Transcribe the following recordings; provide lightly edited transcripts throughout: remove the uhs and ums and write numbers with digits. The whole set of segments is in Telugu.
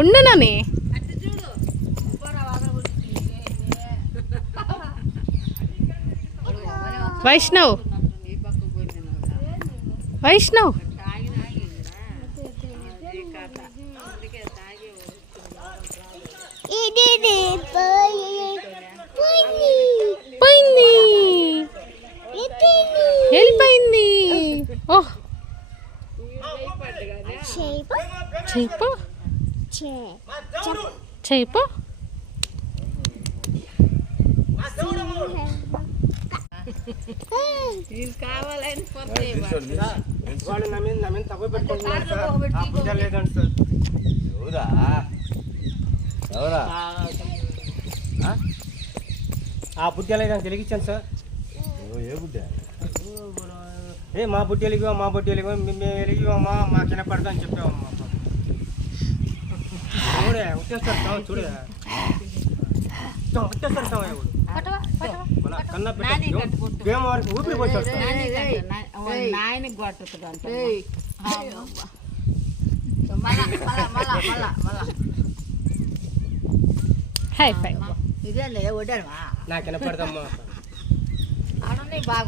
ఉండనని వైష్ణవ్ వైష్ణవ్ పోయింది వెళ్ళిపోయింది. ఓహ్ చేయిపో చేయిపో కావాలని ఆ బుద్ధి తెలిగించాను సార్. ఏ బుడ్డ ఏ మా బుద్ధి వెలిగివా మా బుద్ధి వెలిగివా మేము వెలిగివమ్మా మా కింద పడతా అని చెప్పామమ్మా. చూడే వచ్చేస్తారు చూడే వచ్చేస్తారు కన్నా పెట్టేమ వరకు ఊపిరి పోతాడు. హై ఫై నాకు కింద పడతామ్మా.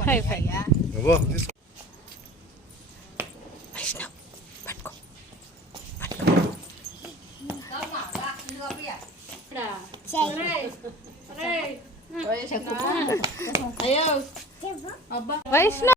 హై ఫై వైష్ణవ్